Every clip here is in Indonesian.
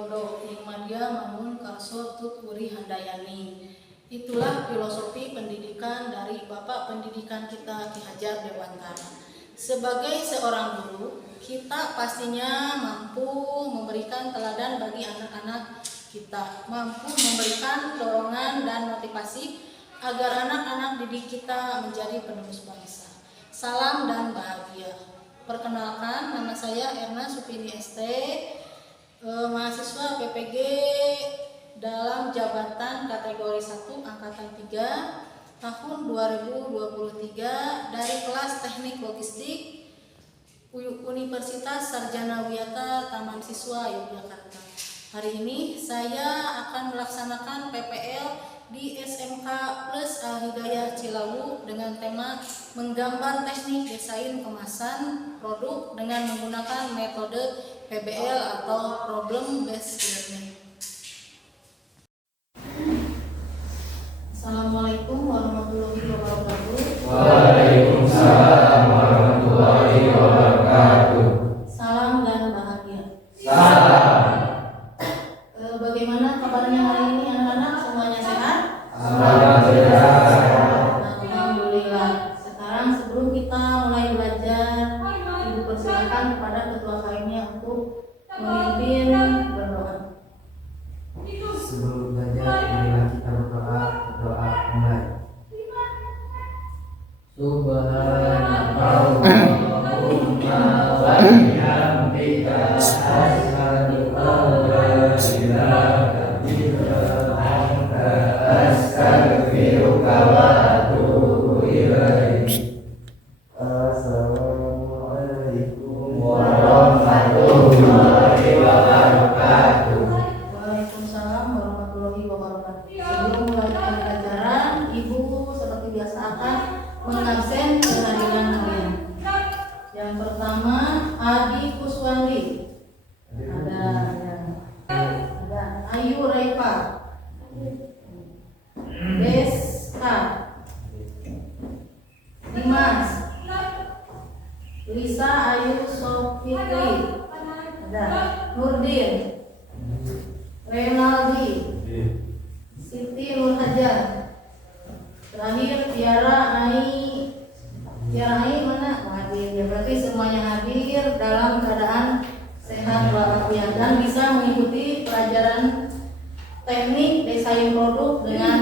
Dodo Hikmadia Mamun Karso Tut Uri Handayani. Itulah filosofi pendidikan dari Bapak Pendidikan kita Ki Hajar Dewantara. Sebagai seorang guru, kita pastinya mampu memberikan teladan bagi anak-anak kita, mampu memberikan dorongan dan motivasi agar anak-anak didik kita menjadi penerus bangsa. Salam dan bahagia. Perkenalkan, nama saya Erna Supini ST, mahasiswa PPG dalam jabatan kategori 1 angkatan 3 tahun 2023 dari kelas Teknik Logistik Universitas Sarjana Wiyata Taman Siswa Yogyakarta. Hari ini saya akan melaksanakan PPL di SMK Plus Al Hidayah Cilawu dengan tema menggambar teknik desain kemasan produk dengan menggunakan metode PBL atau Problem Based Learning. Assalamualaikum warahmatullahi wabarakatuh. Waalaikumsalam warahmatullahi wabarakatuh. Salam dan bahagia. Salam. Bagaimana kabarnya hari ini anak-anak? Semuanya sehat? Alhamdulillah. Alhamdulillah. Sekarang sebelum kita mulai belajar, Ibu persilakan kepada ketua lainnya untuk memimpin berdoa. Sebelum belajar, marilah kita berdoa mulai. Subhanallahumma wa bihamdika asyhadu an la ilaha illa anta astaghfiruka wa atubu ilaik. Assalamualaikum warahmatullahi wabarakatuh. Waalaikumsalam warahmatullahi wabarakatuh. Sebelum melanjutkan pelajaran, Ibu seperti biasa akan mengabsen kehadiran kalian. Yang pertama, Adi Kuswandi. Ada Ayu Repa. Deska. Dimas. Lisa Ayu Sofitri. Ada Nurdin. Renaldi. Siti Nurhajar. Terakhir Tiara Ai mana? Hadir. Ya, berarti semuanya hadir dalam keadaan sehat walafiat dan bisa mengikuti pelajaran teknik desain produk dengan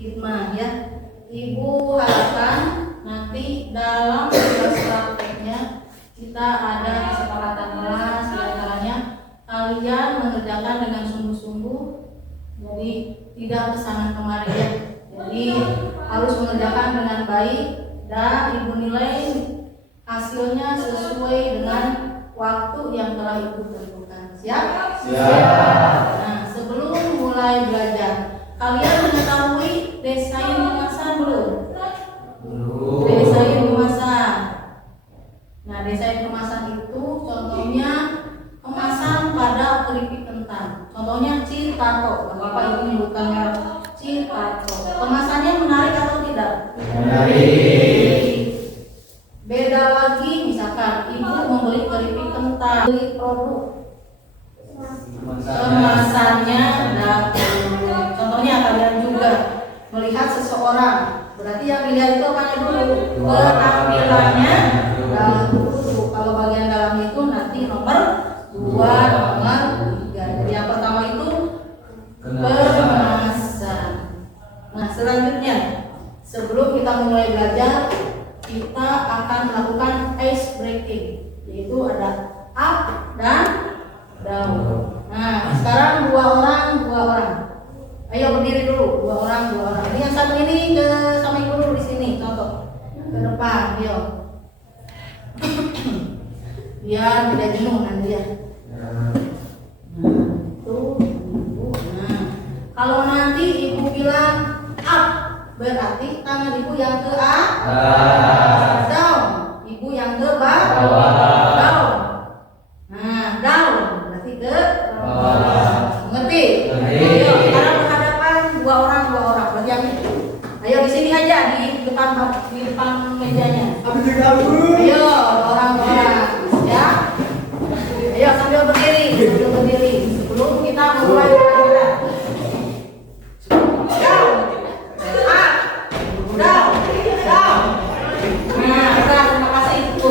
hikmah ya. Ibu harapkan nanti dalam tugas prakteknya kita ada kesepakatan kelas, diantaranya kalian mengerjakan dengan sungguh-sungguh, jadi tidak pesanan kemarin ya. Jadi harus mengerjakan dengan baik dan Ibu nilai hasilnya sesuai dengan waktu yang telah Ibu tentukan. Siap? Siap. Nah, sebelum mulai belajar, kalian mengetahui desain kemasan belum? Desain kemasan. Nah, desain kemasan itu contohnya kemasan pada keripik kentang. Contohnya Citato. Bapak Ibu menyebutkan merek Citato. Kemasannya menarik atau tidak? Menarik. Beda lagi misalkan Ibu membeli keripik kentang, beli produk kemasannya dapur. Contohnya kalian juga melihat seseorang, berarti yang dilihat itu apanya dulu? Penampilannya dulu. Kalau bagian dalam itu nanti nomor 2, nomor 3. Jadi yang pertama itu kemasan. Nah, selanjutnya sebelum kita mulai belajar, kita akan melakukan ice breaking, yaitu ada up dan down. Nah, sekarang dua orang. Ayo berdiri dulu, dua orang. Ini yang satu ini ke sama Ibu dulu di sini, contoh ke depan, yuk. Biar tidak jenuh nanti ya. Nah, tuh Ibu. Nah, kalau nanti Ibu bilang up, berarti tangan Ibu yang ke atas. Down, Ibu yang ke bawah. Down. Nah, down berarti ke bawah. Mengerti? Ayo, sekarang berhadapan dua orang. Bagian ayo di sini aja di depan mejanya. Ayo, orang. Ya. Ayo sambil berdiri. sendiri sebelum kita mulai pelajaran. Nah, terima kasih Bu.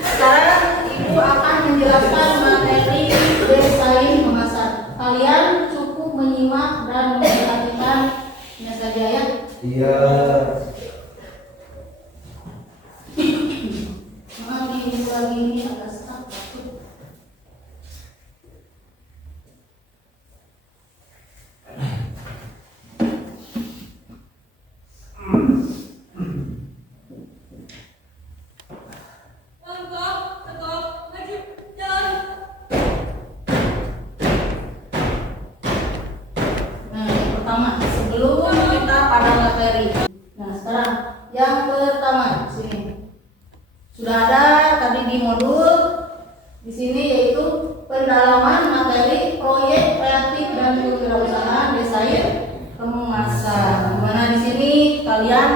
Sekarang Ibu akan menjelaskan materi desain kemasan. Kalian cukup menyimak dan memperhatikannya saja ya. Iya. Maaf nih, Ibu lagi ini agak stuck. Nah, yang pertama, sebelum kita pada materi. Nah, sekarang yang pertama sini sudah ada tadi di modul di sini yaitu pendalaman materi proyek kreatif dan kewirausahaan desain kemasan. Dimana di sini kalian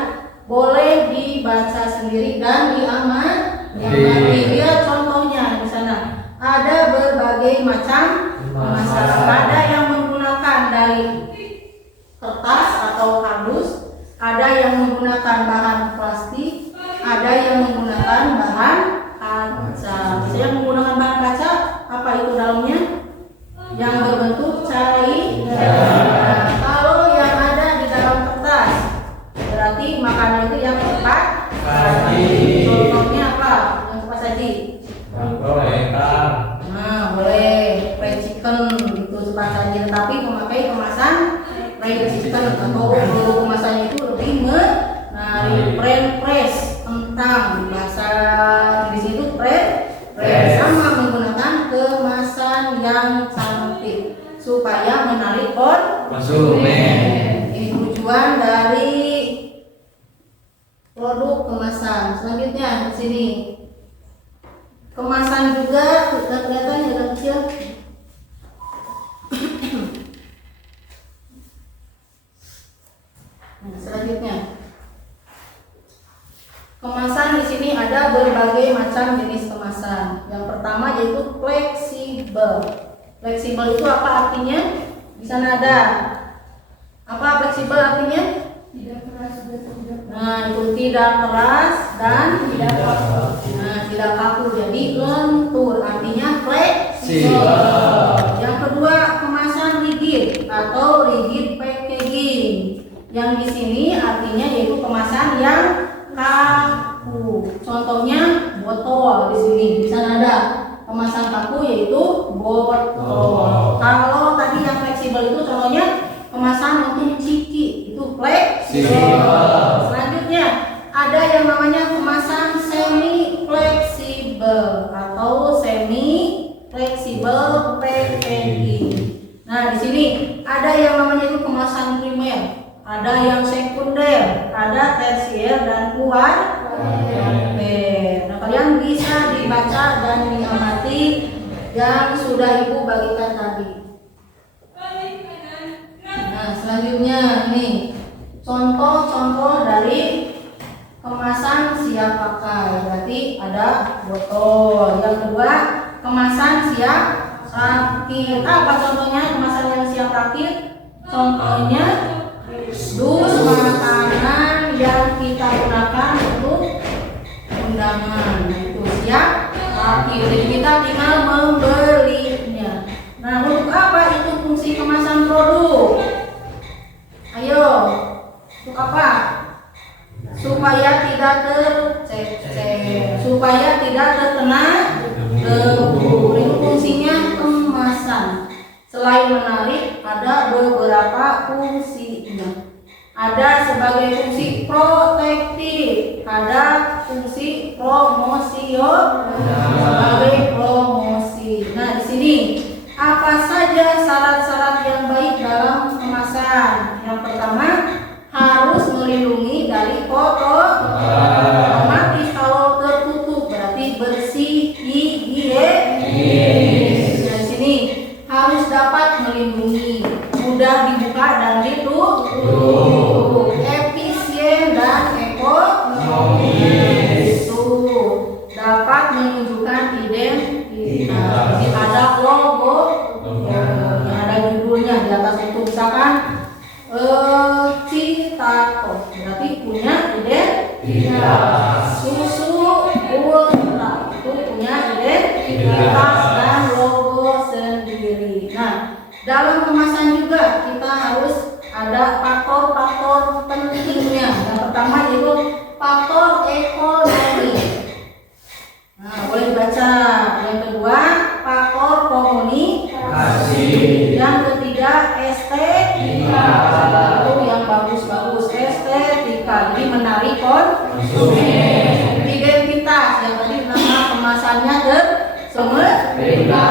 boleh dibaca sendiri dan diamati. Lihat contohnya di sana ada berbagai macam kemasan. Ada yang menggunakan dari kertas atau kardus, ada yang menggunakan bahan plastik, ada yang menggunakan bahan kaca. Saya menggunakan bahan kaca, apa itu dalamnya? Yang berbentuk cair. Nah, kalau yang ada di dalam kertas, berarti makanan itu yang cepat saji. Contohnya apa? Yang cepat saji? Nah, boleh fried chicken itu cepat saji, tetapi memakai kemasan fried chicken atau kemasannya itu lebih menarik. French press kentang, bahasa Inggris itu press, sama menggunakan kemasan yang cantik supaya menarik konsumen. Ini tujuan dari produk kemasan. Selanjutnya di sini kemasan juga kelihatan agak kecil. Nah, selanjutnya kemasan di sini ada berbagai macam jenis kemasan. Yang pertama yaitu fleksibel. Fleksibel itu apa artinya? Di sana ada apa fleksibel artinya? Tidak keras dan tidak. Nah, itu tidak keras dan tidak kaku. Nah, tidak kaku jadi lentur. Artinya fleksibel. Yang kedua kemasan rigid atau rigid packaging. Yang di sini artinya yaitu kemasan yang kaku. Contohnya botol di sini. Di sana ada kemasan kaku yaitu botol. Kalau tadi yang fleksibel itu contohnya kemasan untuk ciki itu fleksibel. Selanjutnya ada yang namanya kemasan semi fleksibel atau semi fleksibel packaging. Nah, di sini ada yang namanya itu kemasan primer, ada yang sekunder, ada tersier dan kuarter. Nah, kalian bisa dibaca dan diamati yang sudah Ibu bagikan tadi. Nah, selanjutnya ini contoh-contoh dari kemasan siap pakai. Berarti ada botol. Yang kedua kemasan siap rakit. Apa contohnya kemasan yang siap rakit? Contohnya dus makanan yang kita gunakan untuk undangan, itu siap rakit. Jadi kita tinggal membelinya. Nah, untuk apa itu fungsi kemasan produk? Ayo, untuk apa? Supaya tidak tercecer, supaya tidak terkena debu. Itu fungsinya kemasan. Selain menarik, ada beberapa fungsinya. Ada sebagai fungsi protektif, ada fungsi promosi, sebagai promosi. Nah, di sini apa saja syarat-syarat yang baik dalam kemasan? Yang pertama, harus melindungi dari kotor. Otomatis kalau tertutup berarti bersih, higienis. Nah, di sini harus dapat melindungi, mudah dibuka dan ditutup, efisien dan ekonomis. di atas itu, misalkan Citato berarti punya identitas. Susu Ultra itu punya identitas dan logo sendiri. Nah, dalam kemasan juga kita harus ada faktor-faktor pentingnya. Yang pertama yaitu faktor ekonomi. Nah, boleh dibaca. Yang kedua, faktor komunikasi. Yang ketiga, estetika. Itu yang bagus-bagus, estetika. Jadi menarik konsumen. Identitas. Yang tadi nama kemasannya sempurna.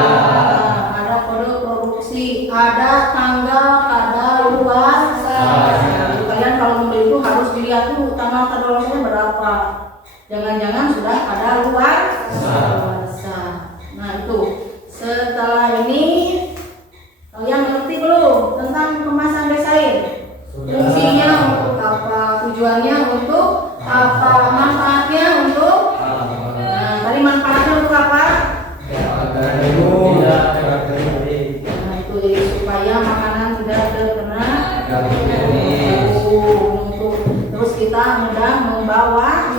Ada kode produksi, ada tanggal kadaluarsa. Kalian kalau membeli itu harus dilihat dulu tanggal kadaluarsa berapa. Jangan-jangan sudah ada luarsa. Nah itu. Setelah ini kalian mengerti belum tentang kemasan desain? Fungsinya untuk apa? Tujuannya untuk apa? Manfaatnya untuk? Nah, tadi manfaatnya untuk apa? Nah itu jadi supaya makanan tidak terkena terus kita mudah membawa.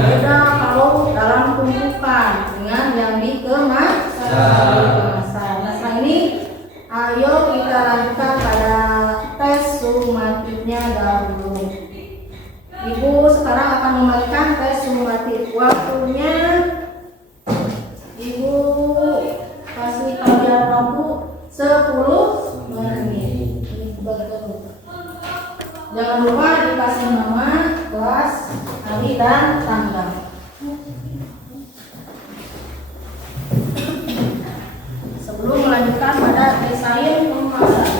Beda kalau dalam tumpukan dengan yang dikemasan. Nah setelah ini ayo kita lanjutkan pada tes sumatifnya dahulu. Ibu sekarang akan membagikan tes sumatif. Waktunya Ibu kasih kalian waktu 10 menit. Jangan lupa dikasih nama, kelas, hari dan tanggal. Sebelum melanjutkan pada desain kemasan.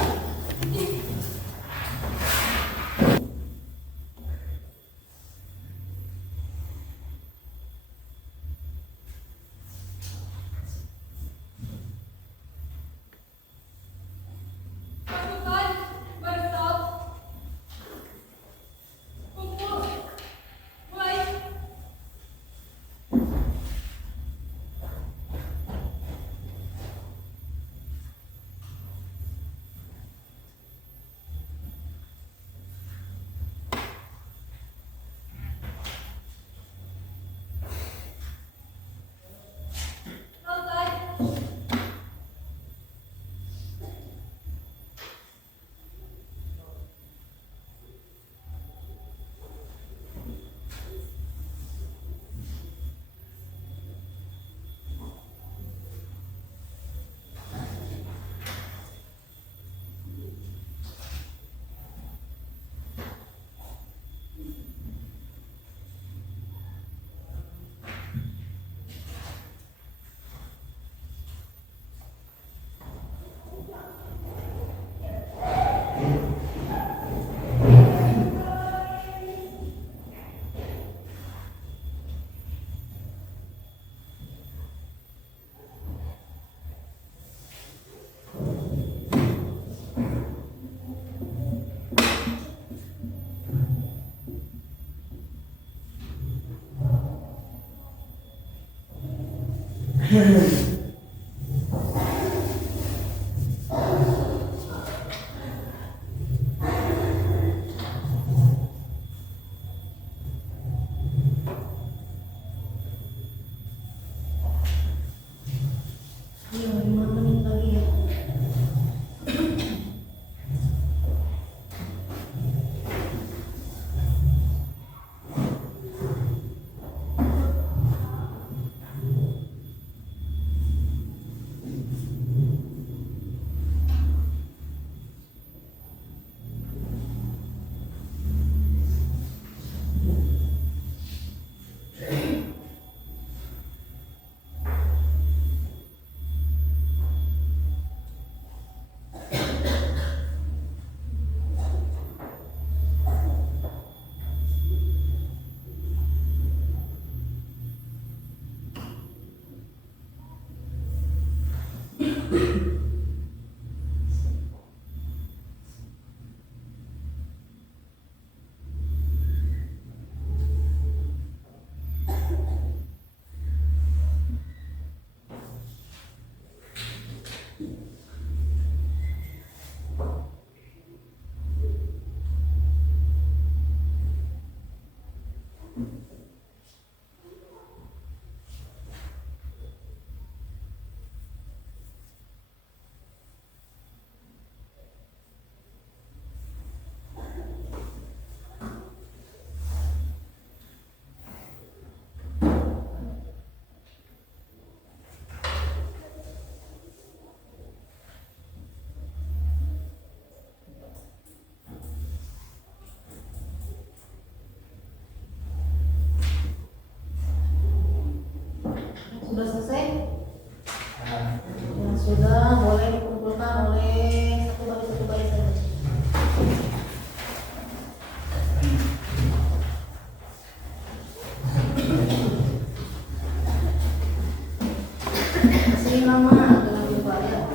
Ini nama jangan lupa ya.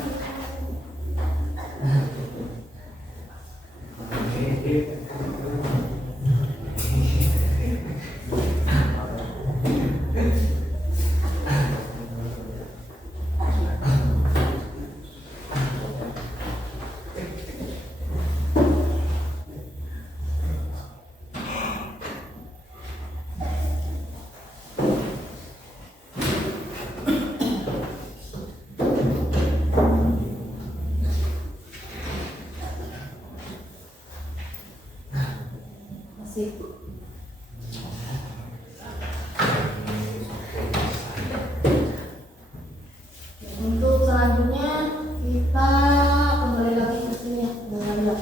Masih. Untuk selanjutnya kita kembali lagi ke sini ya, dengan lihat.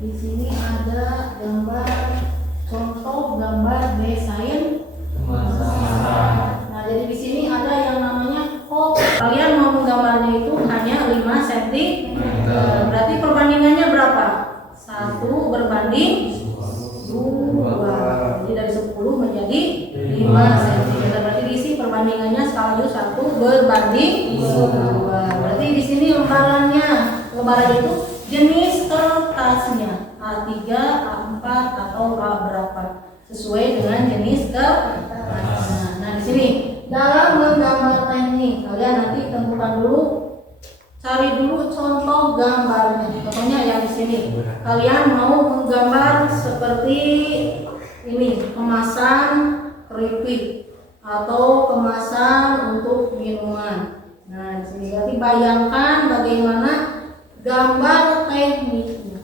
Di sini ada gambar contoh gambar desain. Nah, jadi di sini ada yang namanya kop. Kalian mau menggambarnya itu hanya 5 cm. Berarti perbandingannya berapa? 1 berbanding 2. Jadi dari 10 menjadi 5 cm. Berarti di sini perbandingannya skala 1 berbanding 2. Berarti di sini lembarannya itu jenis kertasnya A3, A4 atau A berapa sesuai dengan jenis kertasnya. Nah, di sini dalam menggambar teknik kalian nanti tentukan dulu, cari dulu contoh gambarnya. Contohnya yang di sini. Kalian mau menggambar seperti ini, kemasan keripik atau kemasan untuk minuman. Nah, di sini berarti bayangkan bagaimana gambar tekniknya.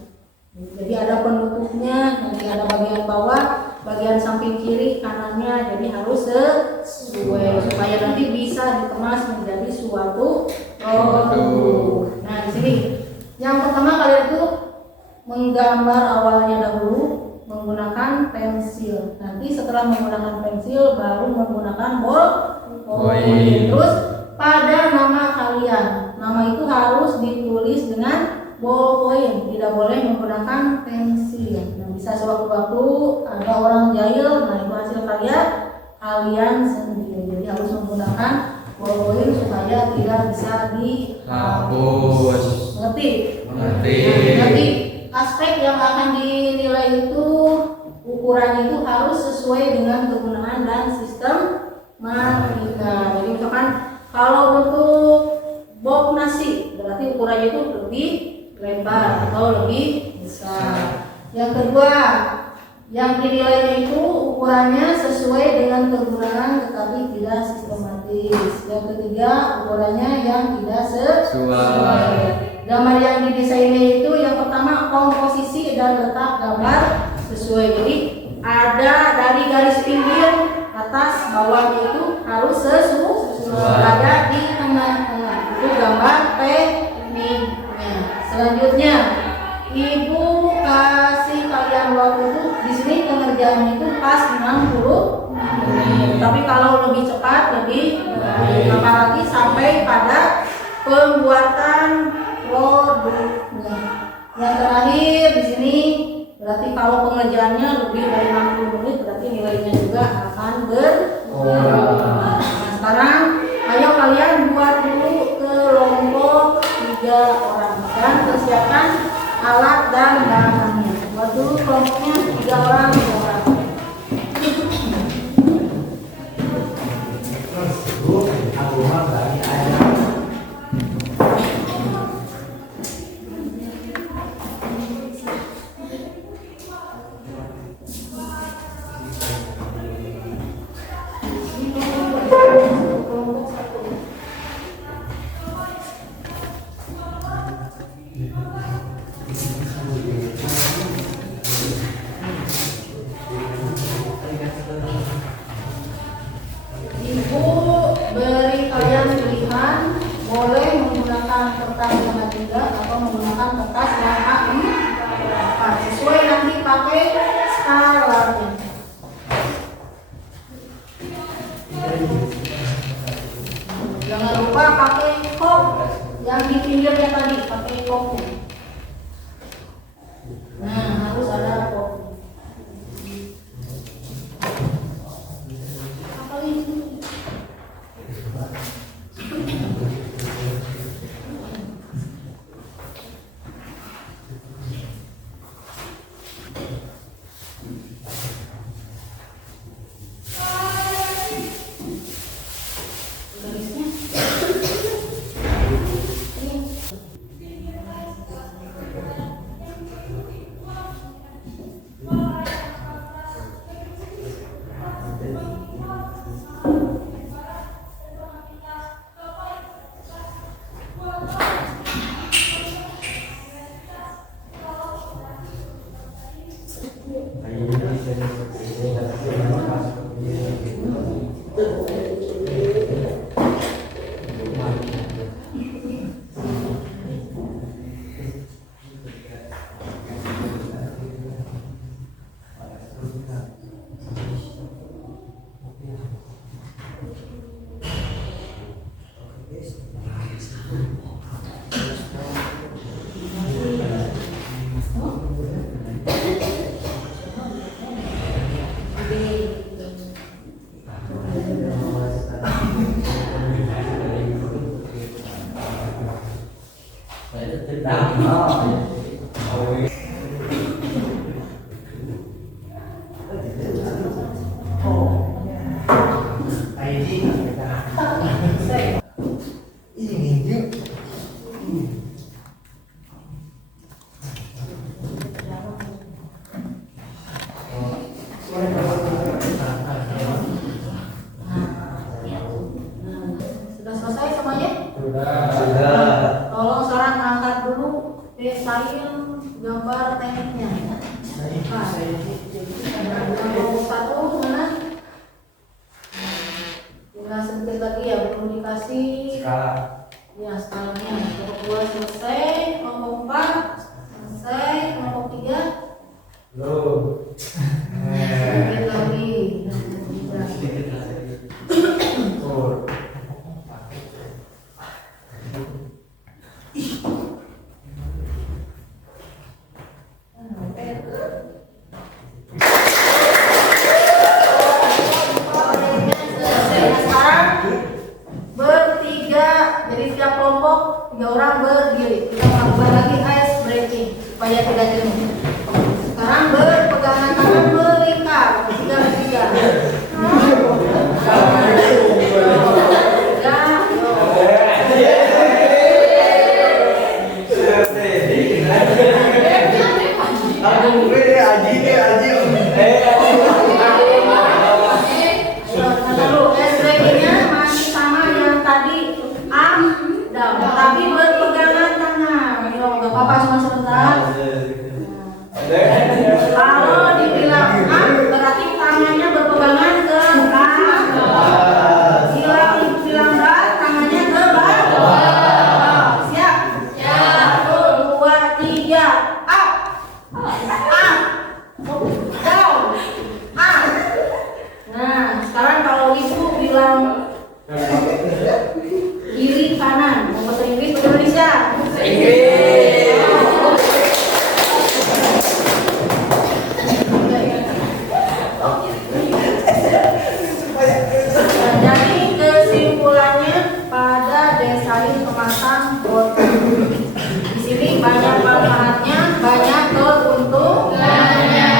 Jadi ada penutupnya, nanti ada bagian bawah, bagian samping kiri, kanannya. Jadi harus sesuai supaya nanti bisa dikemas menjadi suatu produk. Nah, di sini yang pertama kalian itu menggambar awalnya dahulu menggunakan pensil. Nanti setelah menggunakan pensil baru menggunakan ballpoint. Terus pada nama kalian, nama itu harus ditulis dengan ballpoint, tidak boleh menggunakan pensil. Nah, bisa sewaktu-waktu ada orang jahil, nah itu hasil karya kalian sendiri. Jadi harus menggunakan ballpoint supaya tidak bisa dihapus. Mengerti? Mengerti. Jadi aspek yang akan dinilai itu ukuran itu harus sesuai dengan kegunaan dan sistem matematika. Jadi misalkan kalau untuk box nasi berarti ukurannya itu lebih lebar atau lebih besar. Yang kedua, yang dinilainya itu ukurannya sesuai dengan kegunaan tetapi tidak sistematis. Yang ketiga, ukurannya yang tidak sesuai. Gambar yang didesainnya itu yang pertama komposisi dan letak gambar sesuai. Jadi ada dari garis pinggir atas bawahnya itu harus sesuai. Ada di tengah-tengah itu gambar tekniknya. Selanjutnya, ibu kasih kalian waktu itu di sini pengerjaannya itu pas 60 menit. Tapi kalau lebih cepat lebih baik. Apalagi sampai pada pembuatan produknya. Yang terakhir di sini berarti kalau pengerjaannya lebih dari 60 menit berarti nilainya juga akan berkurang. Nah, sekarang ayo kalian buat dulu kelompok 3 orang dan persiapkan alat dan bahannya. Buat dulu kelompoknya 3 orang. Jangan lupa pakai kop yang di pinggirnya tadi, pakai kop. Nah, harus ada kop. Apa ini? Sudah selesai semuanya? Sudah. Tolong sekarang angkat dulu desain gambar tekniknya. Nomor 1 mana? Tinggal sedikit lagi ya, belum dikasih ya skalanya. Nomor 2 selesai, nomor 4 selesai, nomor 3 sedikit lagi. Sekarang bertiga, jadi setiap kelompok 3 orang berdiri. Kita melakukan lagi ice breaking supaya tidak jenuh. Sekarang berpegangan tangan melingkar 3-3. Tapi berpegangan tangan. Yo, gak apa-apa cuma sebentar. Kalau dibilang up, berarti tangannya berpegangan ke atas. Bila dibilang down, tangannya ke bawah. Siap? Siap. 1, 2, 3, up, up, down, up. Nah, sekarang kalau ibu bilang kiri kanan, mau bahasa Inggris atau Indonesia? Jadi kesimpulannya pada desain kemasan botol di sini banyak manfaatnya, banyak keuntungannya.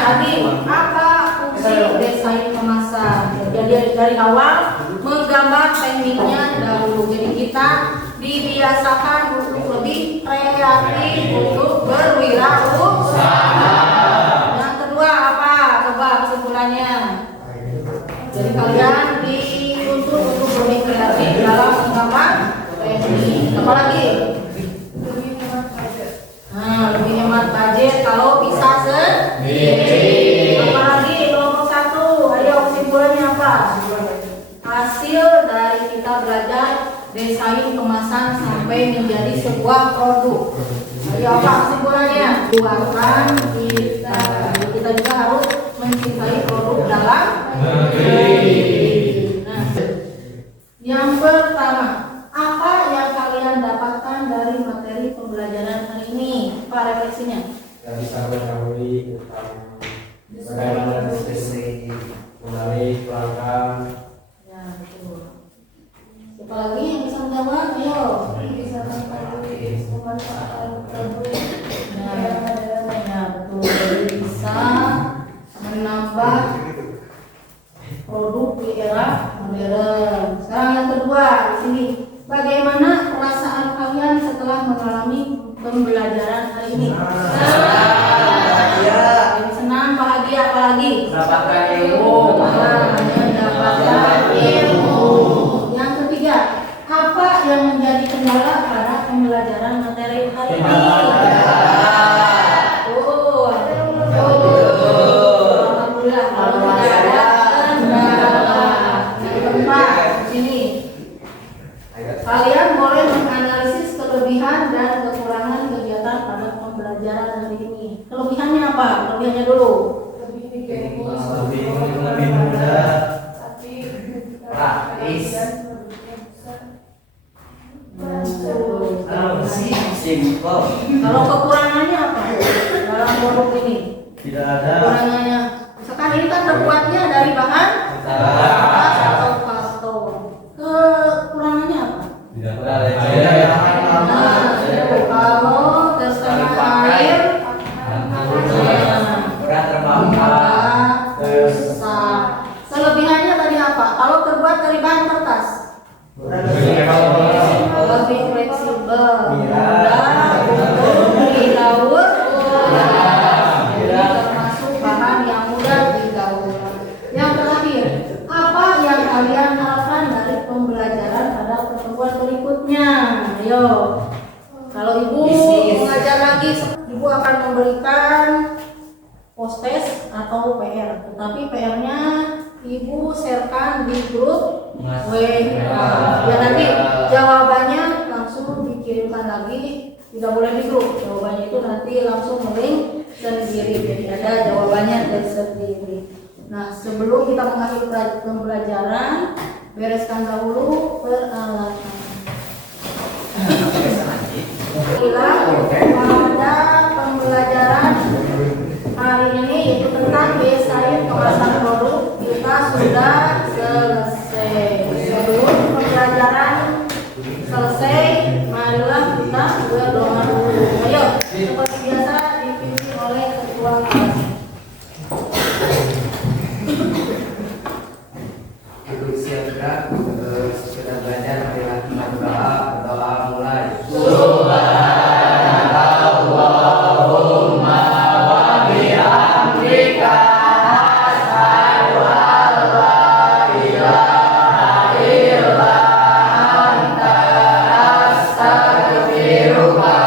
Tadi apa fungsi desain kemasan? Jadi dari awal menggambar tekniknya dahulu. Jadi kita dibiasakan untuk lebih kreatif untuk berwirausaha. Yang kedua apa? Coba kesimpulannya. Jadi kalian dituntut untuk lebih kreatif dalam menggambar teknik. Apa lagi? Lebih hemat budget kalau bisa sendiri. Apalagi nomor 1, ayo kesimpulannya apa? Hasil dari kita belajar desain kemasan sampai menjadi sebuah produk. Ayo apa kesimpulannya? Buatan kita juga harus mencintai produk dalam negeri. Nah, yang pertama, apa yang kalian dapatkan dari materi pembelajaran hari ini? Apa refleksinya? Kita bisa mengetahui tentang bagaimana diskusi mengenai pelanggan. Ya, betul. Siapa lagi yang bisa menjawab? Ayo, bisa mengetahui pemanfaatan produk. Ya, betul. Jadi bisa menambah produk di era modern. Sekarang yang kedua di sini, bagaimana perasaan kalian setelah mengalami pembelajaran hari ini? Jadi senang, bahagia, apalagi? Mendapatkan ilmu. Mendapatkan ilmu. Yang ketiga, apa yang menjadi kendala pada pembelajaran materi hari ini? Alhamdulillah, kalau tidak ada kendala. Yang keempat, di sini kalian boleh menganalisis kelebihan dan kekurangan kegiatan pada pembelajaran hari ini. terbuat dari bahan kertas. Lebih fleksibel, mudah untuk digaul, termasuk bahan yang mudah digaul. Yang terakhir, apa yang kalian harapkan dari pembelajaran pada pertemuan berikutnya? Ayo, kalau ibu mengajar lagi, ibu akan memberikan post-test atau PR, tetapi PR-nya ibu sharekan di grup WA. Ya nanti jawabannya langsung dikirimkan lagi, tidak boleh di grup. Jawabannya itu nanti langsung link sendiri, jadi ada jawabannya tersendiri. Nah, sebelum kita mengakhiri pembelajaran, bereskan dahulu peralatan. Pada pembelajaran hari ini yaitu tentang desain kemasan produk kita sudah selesai. Sebelum pembelajaran selesai, marilah kita berdoa dulu. Ayo, seperti biasa dipimpin oleh ketua kelas. Ibu siap gerak, sudah belajar, marilah kita berdoa. Berdoa mulai. Astaghfirullah